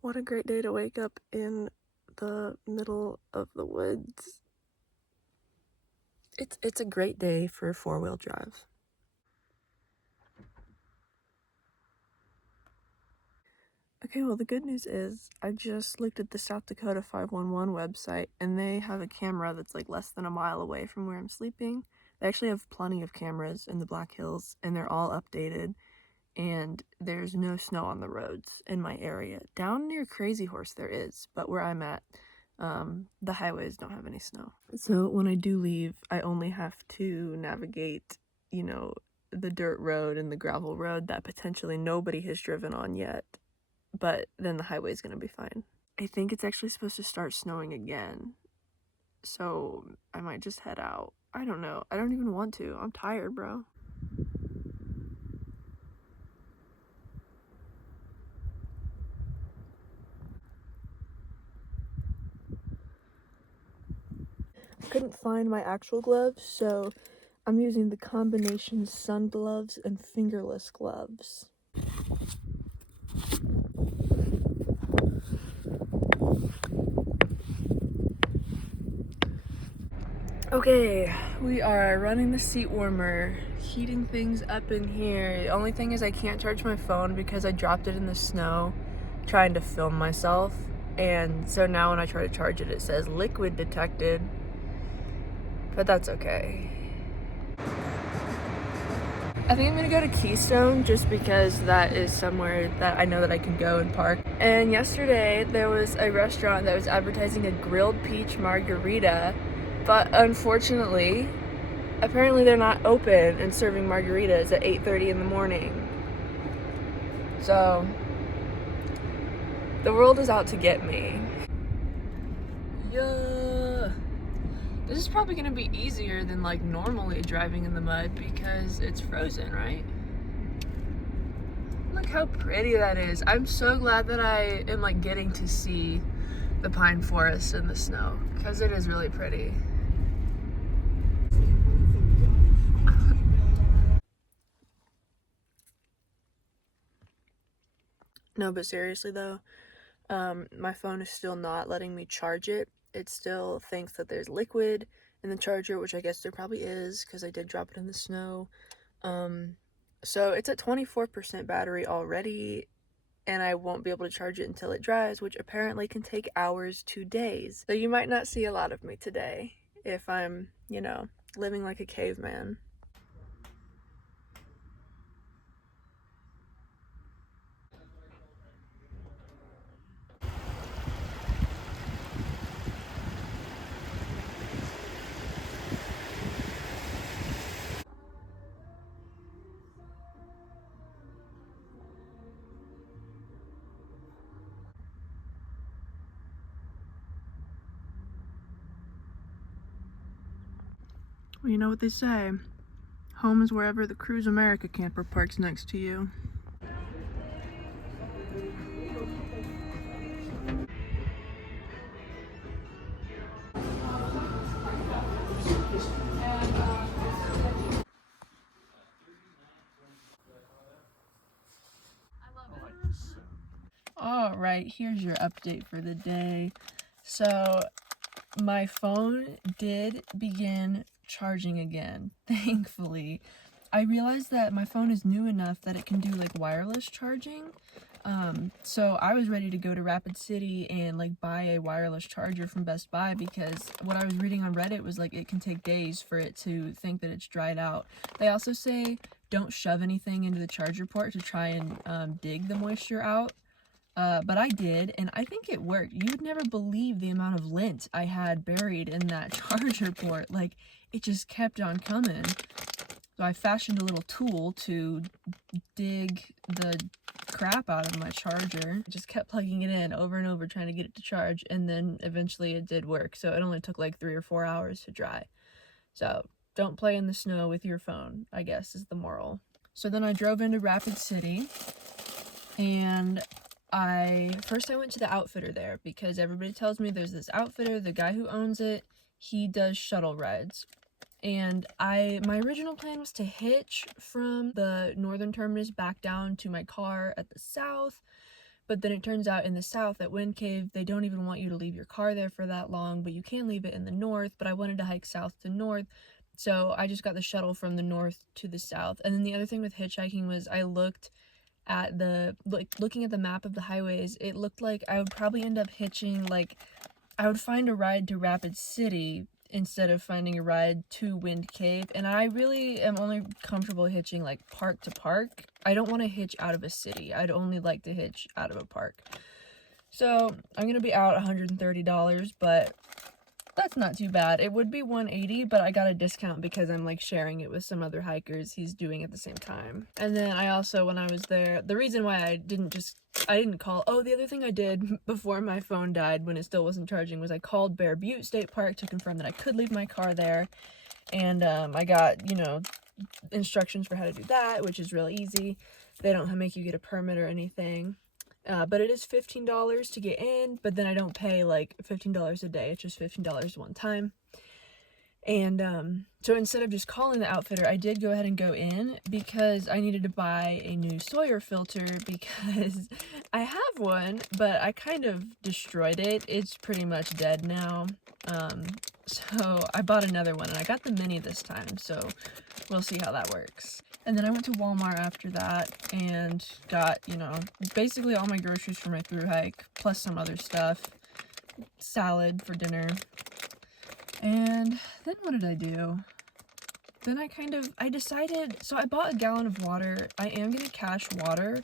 What a great day to wake up in the middle of the woods. It's a great day for four-wheel drive. Okay, well, the good news is I just looked at the South Dakota 511 website, and they have a camera that's like less than a mile away from where I'm sleeping. They actually have plenty of cameras in the Black Hills, and they're all updated, and there's no snow on the roads in my area. Down near Crazy Horse there is, but where I'm at, the highways don't have any snow. So when I do leave, I only have to navigate, the dirt road and the gravel road that potentially nobody has driven on yet, but then the highway's gonna be fine. I think it's actually supposed to start snowing again, so I might just head out. I don't know. I don't even want to. I'm tired, bro. Couldn't find my actual gloves, so I'm using the combination sun gloves and fingerless gloves. Okay, we are running the seat warmer, heating things up in here. The only thing is I can't charge my phone because I dropped it in the snow trying to film myself. And so now when I try to charge it, it says liquid detected. But that's okay. I think I'm gonna go to Keystone just because that is somewhere that I know that I can go and park. And yesterday there was a restaurant that was advertising a grilled peach margarita, but unfortunately, apparently they're not open and serving margaritas at 8:30 in the morning. So the world is out to get me. Yeah. This is probably gonna be easier than like normally driving in the mud because it's frozen, right? Look how pretty that is. I'm so glad that I am like getting to see the pine forest in the snow because it is really pretty. No, but seriously though, my phone is still not letting me charge it. It still thinks that there's liquid in the charger, which I guess there probably is because I did drop it in the snow. So it's at 24% battery already, and I won't be able to charge it until it dries, which apparently can take hours to days. So you might not see a lot of me today if I'm, living like a caveman. Well, you know what they say. Home is wherever the Cruise America camper parks next to you. All right, here's your update for the day. So my phone did begin charging again, thankfully. I realized that my phone is new enough that it can do like wireless charging. So I was ready to go to Rapid City and like buy a wireless charger from Best Buy because what I was reading on Reddit was like it can take days for it to think that it's dried out. They also say don't shove anything into the charger port to try and dig the moisture out. But I did, and I think it worked. You would never believe the amount of lint I had buried in that charger port. Like, it just kept on coming. So I fashioned a little tool to dig the crap out of my charger. Just kept plugging it in over and over, trying to get it to charge, and then eventually it did work. So it only took like 3 or 4 hours to dry. So don't play in the snow with your phone, I guess, is the moral. So then I drove into Rapid City, and I went to the outfitter there because everybody tells me there's this outfitter, the guy who owns it, he does shuttle rides. And my original plan was to hitch from the northern terminus back down to my car at the south, But then it turns out in the south at Wind Cave, they don't even want you to leave your car there for that long, but you can leave it in the north. But I wanted to hike south to north, so I just got the shuttle from the north to the south. And then the other thing with hitchhiking was I looked at looking at the map of the highways, it looked like I would probably end up hitching, like, I would find a ride to Rapid City instead of finding a ride to Wind Cave, and I really am only comfortable hitching like park to park. I don't want to hitch out of a city. I'd only like to hitch out of a park. So I'm gonna be out $130, but that's not too bad. It would be $180, but I got a discount because I'm like sharing it with some other hikers he's doing at the same time. And then I also, when I was there, the reason why I didn't call, oh, the other thing I did before my phone died when it still wasn't charging was I called Bear Butte State Park to confirm that I could leave my car there. And I got, you know, instructions for how to do that, which is real easy. They don't make you get a permit or anything. But it is $15 to get in, but then I don't pay like $15 a day. It's just $15 one time. And so instead of just calling the outfitter, I did go ahead and go in because I needed to buy a new Sawyer filter because I have one, but I kind of destroyed it. It's pretty much dead now. So I bought another one, and I got the mini this time, so we'll see how that works. And then I went to Walmart after that and got, you know, basically all my groceries for my thru hike, plus some other stuff, salad for dinner. And then what did I do? Then I decided, so I bought a gallon of water. I am going to cache water,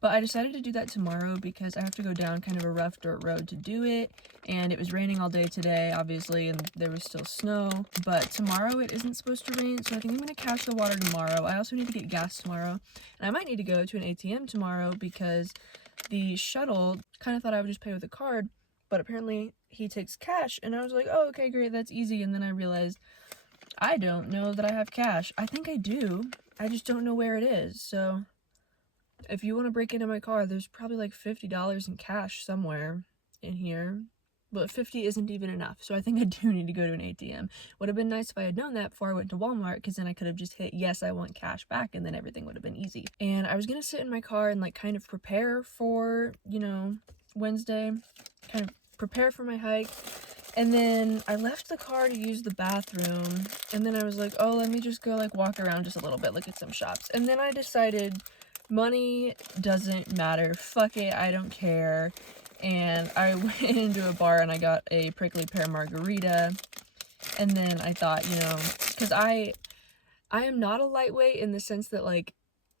but I decided to do that tomorrow because I have to go down kind of a rough dirt road to do it. And it was raining all day today, obviously, and there was still snow. But tomorrow it isn't supposed to rain, so I think I'm going to cache the water tomorrow. I also need to get gas tomorrow. And I might need to go to an ATM tomorrow because the shuttle kind of thought I would just pay with a card, but apparently he takes cash. And I was like, oh, okay, great, that's easy. And then I realized I don't know that I have cash. I think I do. I just don't know where it is. So if you want to break into my car, there's probably like $50 in cash somewhere in here. But 50 isn't even enough, so I think I do need to go to an ATM. Would have been nice if I had known that before I went to Walmart, because then I could have just hit, yes, I want cash back, and then everything would have been easy. And I was going to sit in my car and, like, kind of prepare for, you know, Wednesday, kind of prepare for my hike. And then I left the car to use the bathroom, and then I was like, oh, let me just go, like, walk around just a little bit, look at some shops. And then I decided money doesn't matter. Fuck it, I don't care. And I went into a bar and I got a prickly pear margarita. And then I thought, you know, because I am not a lightweight in the sense that, like,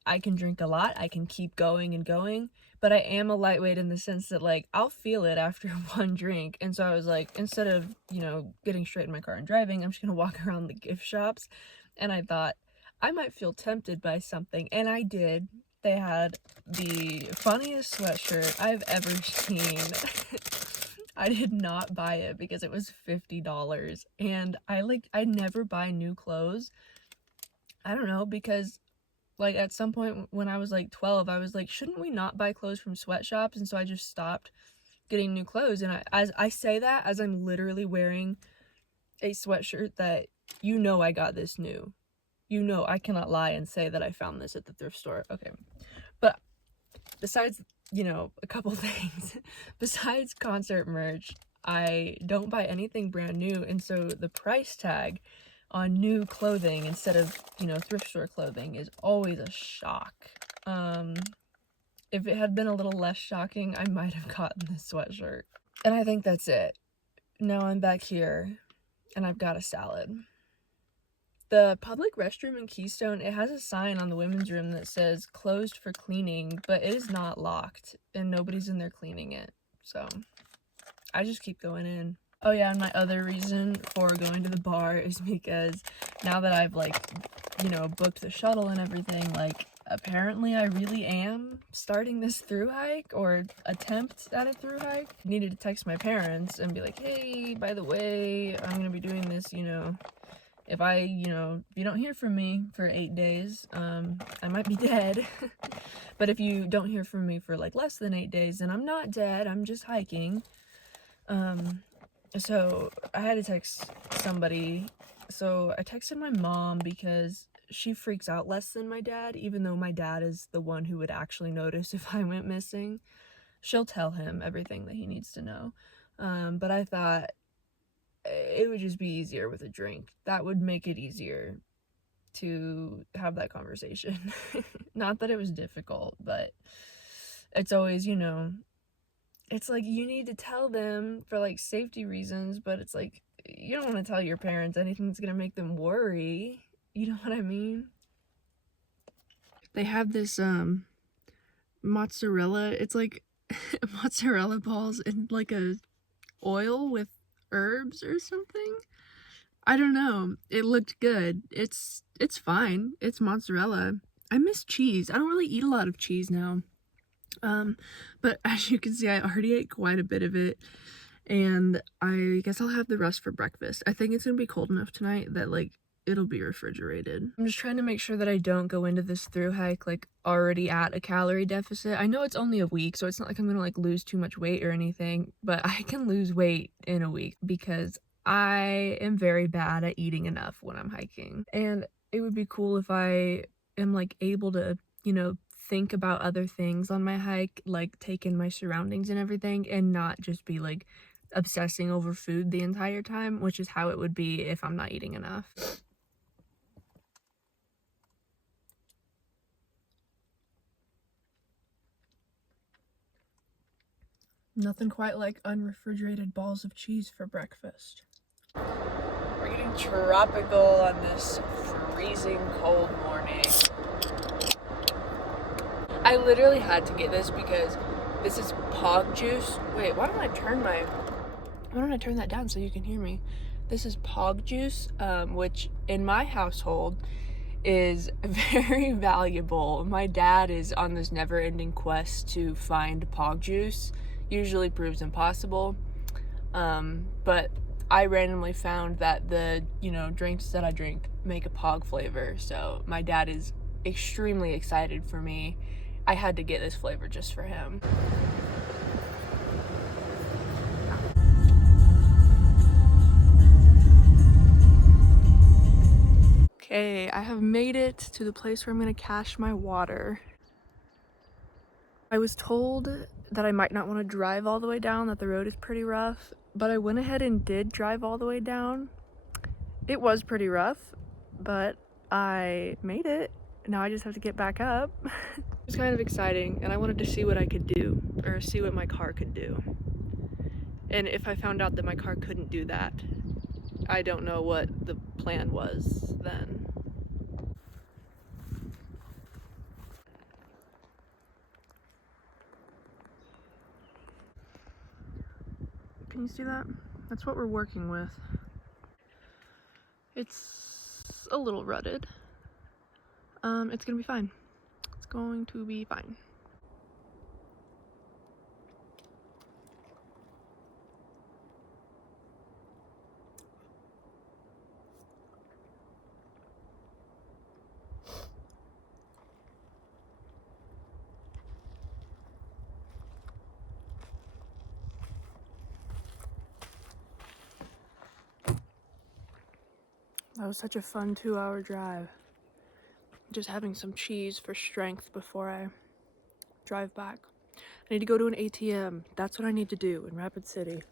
I can drink a lot, I can keep going and going, but I am a lightweight in the sense that, like, I'll feel it after one drink. And so I was like, instead of, you know, getting straight in my car and driving, I'm just gonna walk around the gift shops. And I thought I might feel tempted by something, and I did. They had the funniest sweatshirt I've ever seen. I did not buy it because it was $50. And I never buy new clothes. I don't know, because, like, at some point when I was like 12, I was like, shouldn't we not buy clothes from sweatshops? And so I just stopped getting new clothes. And as I say that as I'm literally wearing a sweatshirt that, you know, I got this new. You know, I cannot lie and say that I found this at the thrift store. Okay. But besides, you know, a couple things, besides concert merch, I don't buy anything brand new. And so the price tag on new clothing instead of, you know, thrift store clothing is always a shock. If it had been a little less shocking, I might have gotten this sweatshirt. And I think that's it. Now I'm back here and I've got a salad. The public restroom in Keystone, it has a sign on the women's room that says closed for cleaning, but it is not locked and nobody's in there cleaning it. So I just keep going in. Oh yeah, and my other reason for going to the bar is because now that I've, like, you know, booked the shuttle and everything, like, apparently I really am starting this thru hike, or attempt at a thru hike. I needed to text my parents and be like, hey, by the way, I'm gonna be doing this, you know. If you don't hear from me for 8 days, I might be dead. But if you don't hear from me for, like, less than 8 days, then I'm not dead, I'm just hiking. So I had to text somebody. So I texted my mom because she freaks out less than my dad, even though my dad is the one who would actually notice if I went missing. she'll tell him everything that he needs to know. But I thought it would just be easier with a drink. That would make it easier to have that conversation. Not that it was difficult, but it's always, you know, it's like you need to tell them for like safety reasons, but it's like you don't want to tell your parents anything that's gonna make them worry. You know what I mean? They have this mozzarella, it's like mozzarella balls in like a oil with herbs or something. I don't know. It looked good. It's fine. It's mozzarella. I miss cheese. I don't really eat a lot of cheese now. But as you can see, I already ate quite a bit of it, and I guess I'll have the rest for breakfast. I think it's gonna be cold enough tonight that like it'll be refrigerated. I'm just trying to make sure that I don't go into this thru hike like already at a calorie deficit. I know it's only a week, so it's not like I'm gonna like lose too much weight or anything, but I can lose weight in a week because I am very bad at eating enough when I'm hiking. And it would be cool if I am like able to, you know, think about other things on my hike, like take in my surroundings and everything, and not just be like obsessing over food the entire time, which is how it would be if I'm not eating enough. Nothing quite like unrefrigerated balls of cheese for breakfast. We're getting tropical on this freezing cold morning. I literally had to get this because this is pog juice. Wait, why don't I turn that down so you can hear me? This is pog juice, which in my household is very valuable. My dad is on this never-ending quest to find pog juice. Usually proves impossible. But I randomly found that the, you know, drinks that I drink make a pog flavor. So my dad is extremely excited for me. I had to get this flavor just for him. Okay, I have made it to the place where I'm gonna cache my water. I was told that I might not want to drive all the way down, that the road is pretty rough, but I went ahead and did drive all the way down. It was pretty rough, but I made it. Now I just have to get back up. It was kind of exciting, and I wanted to see what I could do, or see what my car could do. And if I found out that my car couldn't do that, I don't know what the plan was then. Can you see that? That's what we're working with. It's a little rutted. It's gonna be fine. It's going to be fine. That was such a fun 2-hour drive. Just having some cheese for strength before I drive back. I need to go to an ATM. That's what I need to do in Rapid City.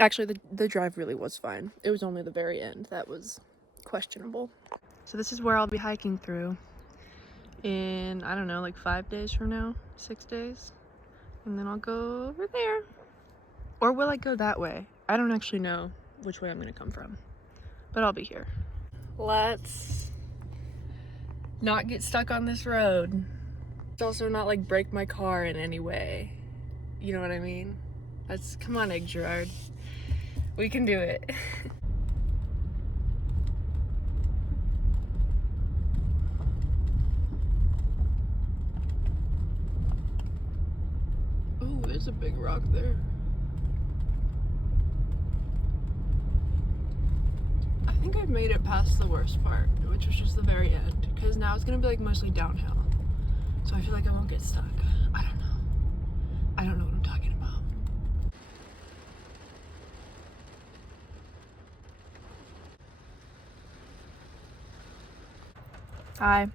Actually, the drive really was fine. It was only the very end that was questionable. So this is where I'll be hiking through in, I don't know, like 5 days from now, 6 days. And then I'll go over there. Or will I go that way? I don't actually know which way I'm gonna come from, but I'll be here. Let's not get stuck on this road. It's also not like break my car in any way. You know what I mean? Come on, Egg Gerard. We can do it. Oh, there's a big rock there. I think I've made it past the worst part, which was just the very end, because now it's gonna be like mostly downhill. So I feel like I won't get stuck. I don't know. I don't know what I'm talking about. Hi,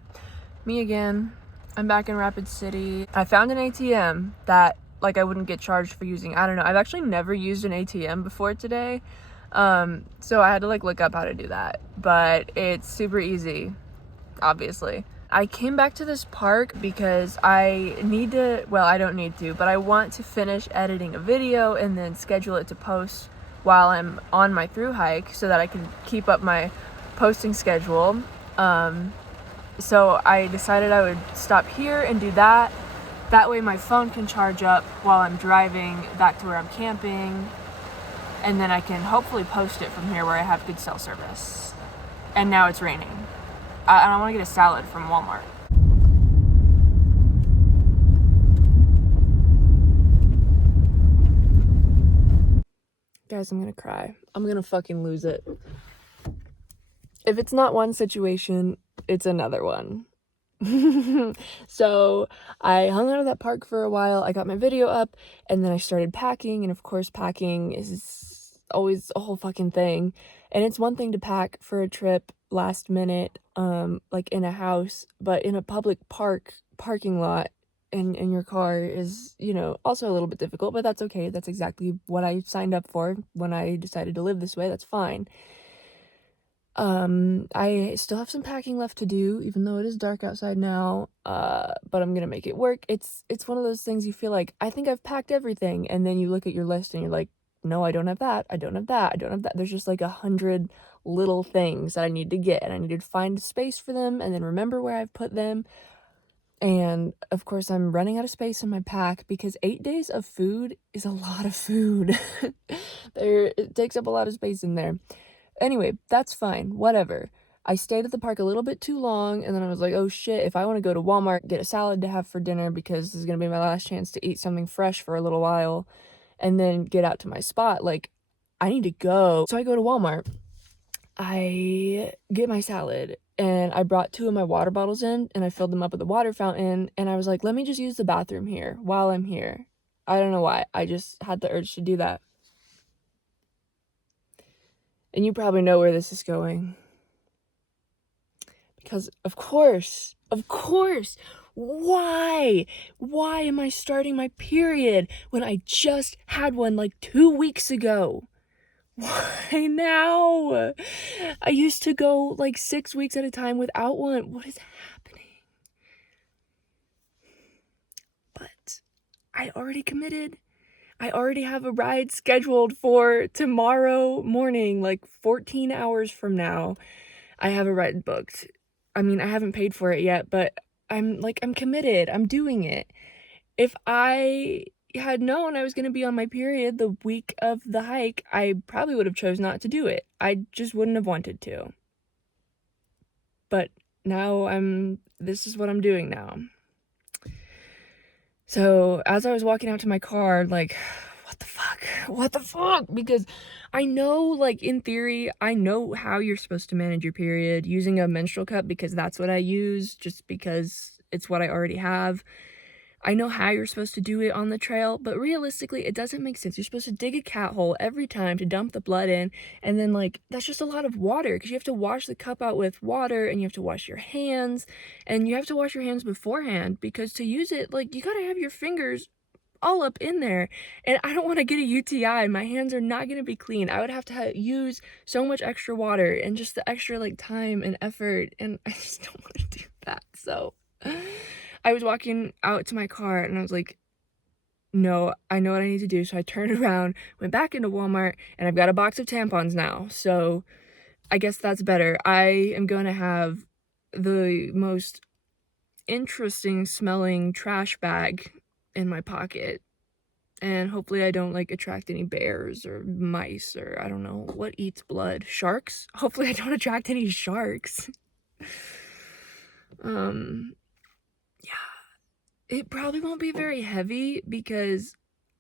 me again. I'm back in Rapid City. I found an ATM that like I wouldn't get charged for using. I don't know. I've actually never used an ATM before today. So I had to like look up how to do that, but it's super easy, obviously. I came back to this park because I need to, well, I don't need to, but I want to finish editing a video and then schedule it to post while I'm on my thru hike so that I can keep up my posting schedule. So I decided I would stop here and do that. That way my phone can charge up while I'm driving back to where I'm camping, and then I can hopefully post it from here where I have good cell service. And now it's raining. I want to get a salad from Walmart. Guys, I'm gonna cry. I'm gonna fucking lose it. If it's not one situation, it's another one. So I hung out at that park for a while. I got my video up, and then I started packing, and of course packing is always a whole fucking thing. And it's one thing to pack for a trip last minute, like in a house, but in a public parking lot in your car is, you know, also a little bit difficult, but that's okay. That's exactly what I signed up for when I decided to live this way. That's fine. I still have some packing left to do, even though it is dark outside now, but I'm gonna make it work. It's one of those things you feel like, I think I've packed everything, and then you look at your list and you're like, no, I don't have that, I don't have that, I don't have that. There's just like 100 little things that I need to get, and I need to find space for them, and then remember where I've put them. And of course, I'm running out of space in my pack because 8 days of food is a lot of food. It takes up a lot of space in there. Anyway, that's fine, whatever. I stayed at the park a little bit too long, and then I was like, oh shit, if I want to go to Walmart, get a salad to have for dinner because this is going to be my last chance to eat something fresh for a little while, and then get out to my spot, like, I need to go. So I go to Walmart, I get my salad, and I brought 2 of my water bottles in, and I filled them up at the water fountain, and I was like, let me just use the bathroom here while I'm here. I don't know why, I just had the urge to do that. And you probably know where this is going. Because, of course, why am I starting my period when I just had one like 2 weeks ago? Why now? I used to go like 6 weeks at a time without one. What is happening? But I already committed. I already have a ride scheduled for tomorrow morning, like 14 hours from now. I have a ride booked. I mean, I haven't paid for it yet, but I'm committed. I'm doing it. If I had known I was going to be on my period the week of the hike, I probably would have chose not to do it. I just wouldn't have wanted to. But now this is what I'm doing now. So as I was walking out to my car, like, what the fuck? Because I know, like, in theory, I know how you're supposed to manage your period using a menstrual cup, because that's what I use, just because it's what I already have. I know how you're supposed to do it on the trail, but realistically, it doesn't make sense. You're supposed to dig a cat hole every time to dump the blood in, and then, like, that's just a lot of water, because you have to wash the cup out with water, and you have to wash your hands, and you have to wash your hands beforehand, because to use it, like, you gotta have your fingers all up in there, and I don't want to get a UTI. My hands are not going to be clean. I would have to use so much extra water and just the extra, like, time and effort, and I just don't want to do that. So I was walking out to my car, and I was like, no, I know what I need to do. So I turned around, went back into Walmart, and I've got a box of tampons now, so I guess that's better. I am going to have the most interesting smelling trash bag in my pocket, and hopefully I don't, like, attract any bears or mice, or I don't know what eats blood. Sharks? Hopefully I don't attract any sharks. Yeah, it probably won't be very heavy, because,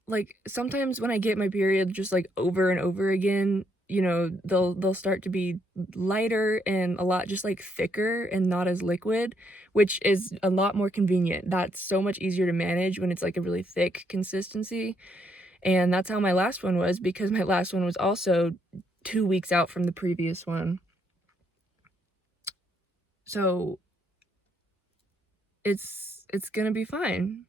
like, sometimes when I get my period just, like, over and over again, you know, they'll start to be lighter and a lot just, like, thicker and not as liquid, which is a lot more convenient. That's so much easier to manage when it's, like, a really thick consistency, and that's how my last one was, because my last one was also 2 weeks out from the previous one. So it's it's gonna be fine.